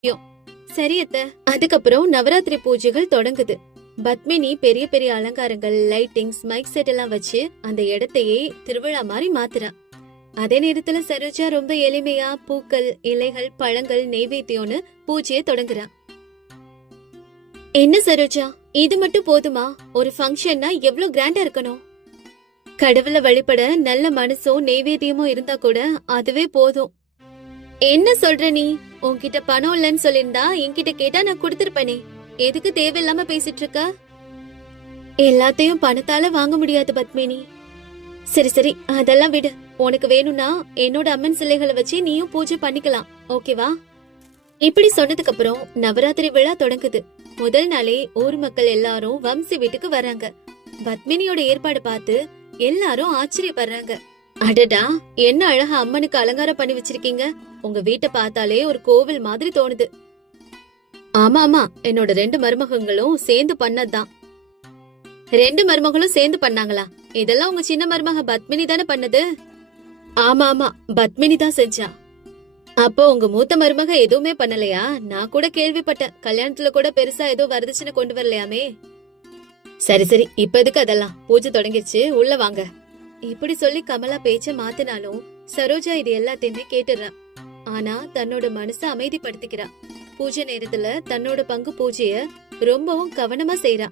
முக்கியம். சரி அத்தை. அதுக்கப்புறம் நவராத்திரி பூஜைகள் தொடங்குது. பத்மினி பெரிய பெரிய அலங்காரங்கள், லைட்டிங்ஸ், மைக் செட் எல்லாம் வச்சு அந்த இடத்தையே திருவிழா மாதிரி மாத்துறா. அதே நேரத்துல சரோஜா ரொம்ப எளிமையா பூக்கள், இலைகள், பழங்கள், நெய்வேத்தியம்னு பூஜையை தொடங்குறா. என்ன சரோஜா, இது மட்டும் போதுமா? ஒரு ஃபங்க்ஷன்னா எவ்வளவு கிராண்டா இருக்கணும். கடவுளை வழிபட நல்ல மனசும் நெய்வேத்தியமும் இருந்தா கூட அதுவே போதும். என்ன சொல்ற நீ? உன்கிட்ட பணம் இல்லன்னு சொல்லிருந்தா என்கிட்ட கேட்டா நான் கொடுத்திருப்பேனே. எதுக்கு தேவையில்லாம பேசிட்டு இருக்க? எல்லாத்தையும் பணத்தால வாங்க முடியாது பத்மினி. சரி சரி, அதெல்லாம் விடு. உனக்கு வேணும்னா என்னோட அம்மன் சிலைகளை வச்சு நீயும் பூஜை பண்ணிக்கலாம், ஓகேவா? இப்படி சொன்னதுக்கு அப்புறம் நவராத்திரி விழா தொடங்குது. முதல் நாளே ஊர் மக்கள் எல்லாரும் வம்சி வீட்டுக்கு வராங்க. பத்மினியோட ஏற்பாடு பார்த்து எல்லாரும் ஆச்சரியப்படுறாங்க. அடடா, என்ன அழகா அம்மனுக்கு அலங்காரம் பண்ணி வச்சிருக்கீங்க. உங்க வீட்டை பார்த்தாலே ஒரு கோவில் மாதிரி தோணுது. ஆமா ஆமா, என்னோட 2 மருமகங்களும் சேர்ந்து பண்ணதுதான். 2 மருமகளும் சேர்ந்து பண்ணாங்களா? இதெல்லாம் உங்க சின்ன மருமக பத்மினி தானே பண்ணது? ஆமா ஆமா, பத்மினி தான் செஞ்சா. அப்போ உங்க மூத்த மருமக எதுவுமே பண்ணலையா? நான் கூட கேள்விப்பட்டேன், கல்யாணத்துல கூட பெருசா ஏதோ வரதட்சணை கொண்டு வரலையாமே. சரி சரி, இப்ப எதுக்கு அதெல்லாம்? பூஜை தொடங்கிடுச்சு, உள்ள வாங்க. இப்படி சொல்லி கமலா பேச்ச மாத்தினாலும் சரோஜா இது எல்லாத்தையுமே கேட்டுறா. ஆனா தன்னோட மனச அமைதிப்படுத்திக்கிறா. பூஜை நேரத்துல தன்னோட பங்கு பூஜைய ரொம்பவும் கவனமா செய்யறா.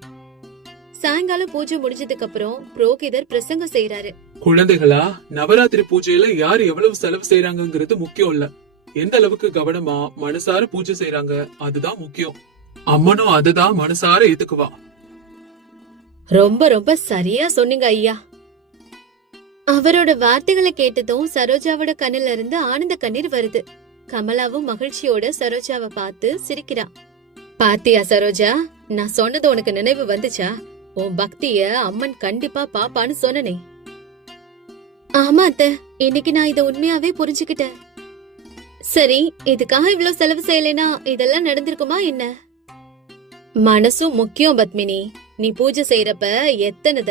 சாயங்காலம் பூஜை முடிஞ்சதுக்கு அப்புறம் புரோகிதர் பிரசங்கம் செய்யறாரு. குழந்தைகளா, நவராத்திரி பூஜையில யார் எவ்வளவு செலவு செய்யறாங்கிறது முக்கியம் இல்ல, எந்த அளவுக்கு கவனமா மனசார பூஜை செய்யறாங்க அதுதான் முக்கியம். அம்மனும் அததான் மனசார ஏத்துக்குவா. ரொம்ப ரொம்ப சரியா சொன்னீங்க ஐயா. அவரோட வார்த்தைகளை கேட்டதும் சரோஜாவோட கண்ணில இருந்து ஆனந்த கண்ணீர் வருது. கமலாவும் மகிழ்ச்சியோட சரோஜாவை பார்த்து சிரிக்கிறா. பாத்தியா சரோஜா, நான் சொன்னது உனக்கு நினைவு வந்துச்சா? உன் பக்திய அம்மன் கண்டிப்பா பாப்பான்னு சொன்னனே. ஆமா அத்தை, இன்னைக்கு நான் இத உண்மையாவே புரிஞ்சுக்கிட்டேன். சரி, இதுக்காக இவ்வளவு செலவு செய்யலைனா இதெல்லாம் நடந்திருக்குமா என்ன? மனசும் முக்கியம் பத்மினி. நீ பூஜை செய்யறப்ப எத்தனை